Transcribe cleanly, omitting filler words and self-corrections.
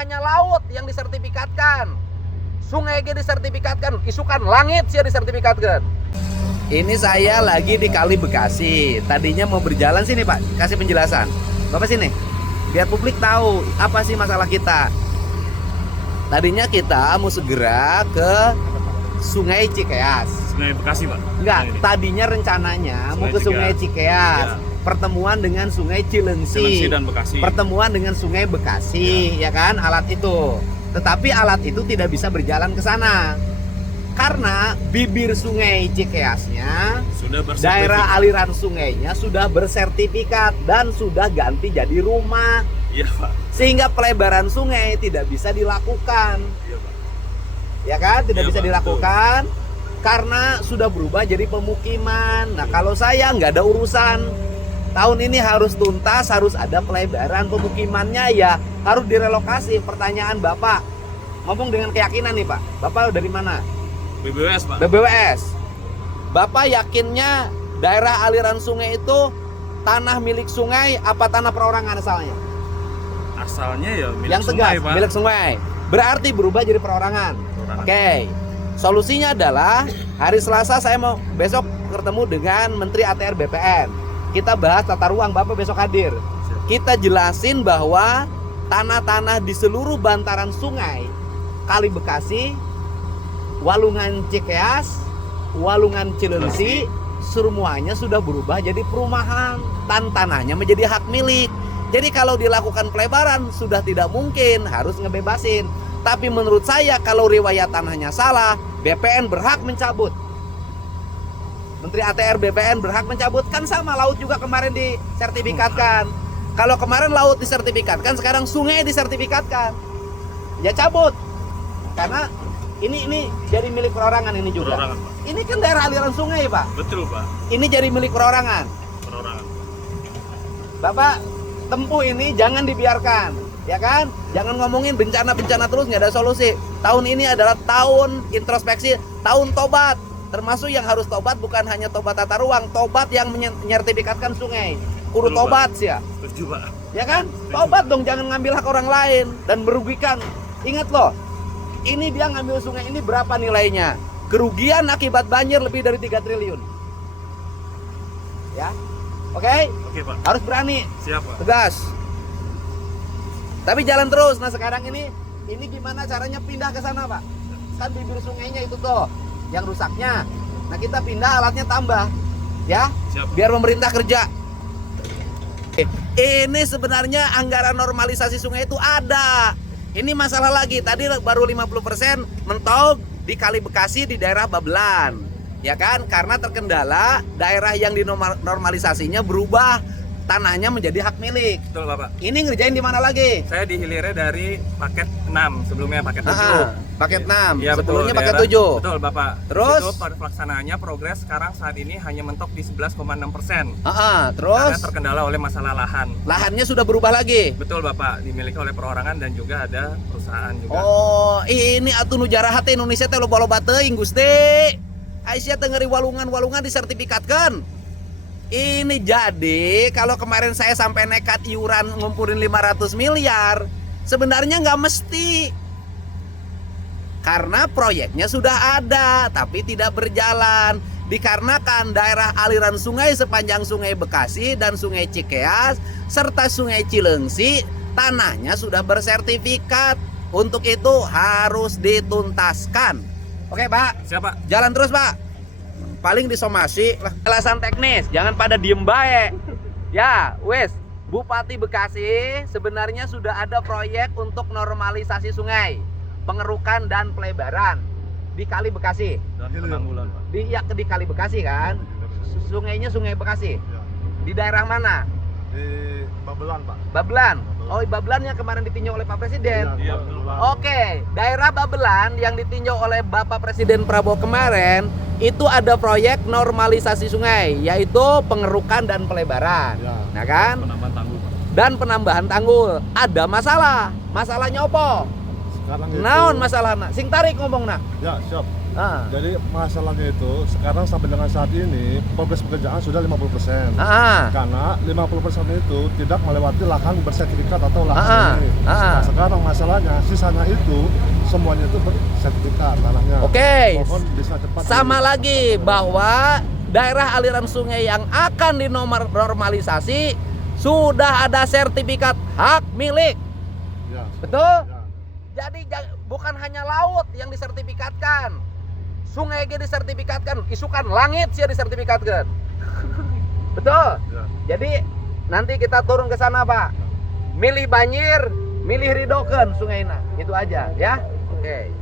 hanya laut yang disertifikatkan. Sungai ge disertifikatkan, isukan langit sih disertifikatkan. Ini saya lagi di Kali Bekasi. Tadinya mau berjalan sini Pak, kasih penjelasan. Bapak sini, biar publik tahu apa sih masalah kita. Tadinya kita mau segera ke Sungai Cikeas. Sungai Bekasi Pak? Enggak, tadinya rencananya mau ke Sungai Cikeas. Ya. Pertemuan dengan Sungai Cilengsi dan Bekasi. Pertemuan dengan Sungai Bekasi, ya kan, alat itu. Tetapi alat itu tidak bisa berjalan ke sana karena bibir Sungai Cikeasnya, daerah aliran sungainya sudah bersertifikat dan sudah ganti jadi rumah. Iya Pak. Sehingga pelebaran sungai tidak bisa dilakukan. Iya Pak. Ya kan, tidak bisa Pak, dilakukan karena sudah berubah jadi pemukiman. Nah, kalau saya nggak ada urusan. Tahun ini harus tuntas, harus ada pelebaran pemukimannya, ya harus direlokasi. Pertanyaan Bapak, ngomong dengan keyakinan nih Pak, Bapak dari mana? BBWS Pak. BBWS. Bapak yakinnya daerah aliran sungai itu tanah milik sungai apa tanah perorangan asalnya? Asalnya ya milik yang tegas, sungai Pak. Milik sungai. Berarti berubah jadi perorangan. Oke. Solusinya adalah hari Selasa saya mau besok bertemu dengan Menteri ATR BPN. Kita bahas tata ruang, Bapak besok hadir. Kita jelasin bahwa tanah-tanah di seluruh bantaran sungai Kali Bekasi, Walungan Cikeas, Walungan Cilengsi, semuanya sudah berubah jadi perumahan. Tanahnya menjadi hak milik. Jadi kalau dilakukan pelebaran sudah tidak mungkin, harus ngebebasin. Tapi menurut saya kalau riwayat tanahnya salah, BPN berhak mencabut. Menteri ATR BPN berhak mencabut. Kan sama, laut juga kemarin disertifikatkan. Kalau kemarin laut disertifikatkan, sekarang sungai disertifikatkan. Ya cabut. Karena ini jadi milik perorangan ini juga. Perorangan, Pak. Ini kan daerah aliran sungai Pak. Betul Pak. Ini jadi milik perorangan. Perorangan. Bapak tempuh ini jangan dibiarkan, ya kan? Jangan ngomongin bencana-bencana terus, nggak ada solusi. Tahun ini adalah tahun introspeksi, tahun tobat. Termasuk yang harus tobat bukan hanya tobat tata ruang, tobat yang menyertifikatkan sungai. Kudu tobat sih ya. Setuju Pak. Ya kan? Tobat dong, jangan ngambil hak orang lain dan merugikan. Ingat loh, ini dia ngambil sungai ini berapa nilainya? Kerugian akibat banjir lebih dari 3 triliun. Ya. Oke? Oke Pak. Harus berani. Siap Pak. Tegas. Tapi jalan terus. Nah, sekarang ini gimana caranya pindah ke sana, Pak? Kan bibir sungainya itu tuh yang rusaknya. Nah, kita pindah alatnya tambah. Ya? Siap. Biar pemerintah kerja. Ini sebenarnya anggaran normalisasi sungai itu ada. Ini masalah lagi. Tadi baru 50% mentok di Kali Bekasi di daerah Babelan. Ya kan? Karena terkendala daerah yang dinormalisasinya berubah, tanahnya menjadi hak milik. Betul Bapak. Ini ngerjain di mana lagi? Saya di hilirnya dari paket 6, sebelumnya paket 7. Paket 6, Ya, sebelumnya betul, paket daerah, 7. Betul Bapak. Terus? Itu pelaksanaannya progres sekarang saat ini hanya mentok di 11,6%. Terus? Karena terkendala oleh masalah lahan. Lahannya sudah berubah lagi? Betul Bapak, dimiliki oleh perorangan dan juga ada perusahaan juga. Oh, ini atuh nu jaraha teh Indonesia teh loba-loba teuing Gusti. Aisyah teh ngeri walungan disertifikatkan. Ini jadi kalau kemarin saya sampai nekat iuran ngumpulin 500 miliar, sebenarnya nggak mesti. Karena proyeknya sudah ada tapi tidak berjalan. Dikarenakan daerah aliran sungai sepanjang Sungai Bekasi dan Sungai Cikeas serta Sungai Cilengsi tanahnya sudah bersertifikat. Untuk itu harus dituntaskan. Oke Pak. Siap Pak. Jalan terus Pak. Paling disomasi lah. Alasan teknis, jangan pada diem baik. Ya, wes, Bupati Bekasi sebenarnya sudah ada proyek untuk normalisasi sungai, pengerukan dan pelebaran di Kali Bekasi. Dan penanggulan Pak. Di Kali Bekasi kan? Sungainya Sungai Bekasi. Di daerah mana? Di Babelan Pak. Babelan. Oh, Babelan yang kemarin ditinjau oleh Pak Presiden. Iya, betul Pak. Oke, daerah Babelan yang ditinjau oleh Bapak Presiden Prabowo kemarin itu ada proyek normalisasi sungai, yaitu pengerukan dan pelebaran. Ya. Nah kan? Penambahan tanggul Pak. Dan penambahan tanggul. Ada masalah. Masalahnya apa? sekarang itu. Naon masalahna? Sing tarik ngomongna. Ya, siap. Ah. Jadi masalahnya itu sekarang sampai dengan saat ini progres pekerjaan sudah 50%. Ah. Karena 50% itu tidak melewati lahan bersertifikat atau lahan Ah. ini. Ah. Nah, sekarang masalahnya sisanya itu semuanya itu bersertifikat tanahnya. Oke. Mohon bisa cepat. Sama lagi bahwa daerah aliran sungai yang akan dinormalisasi sudah ada sertifikat hak milik. Ya, Betul? ya. Jadi bukan hanya laut yang disertifikatkan. Sungai ge disertifikatkan, isukan langit sih disertifikatkan. Betul? Ya. Jadi nanti kita turun ke sana, Pak. Milih banjir, milih ridokeun sungaina. Itu aja ya. Oke.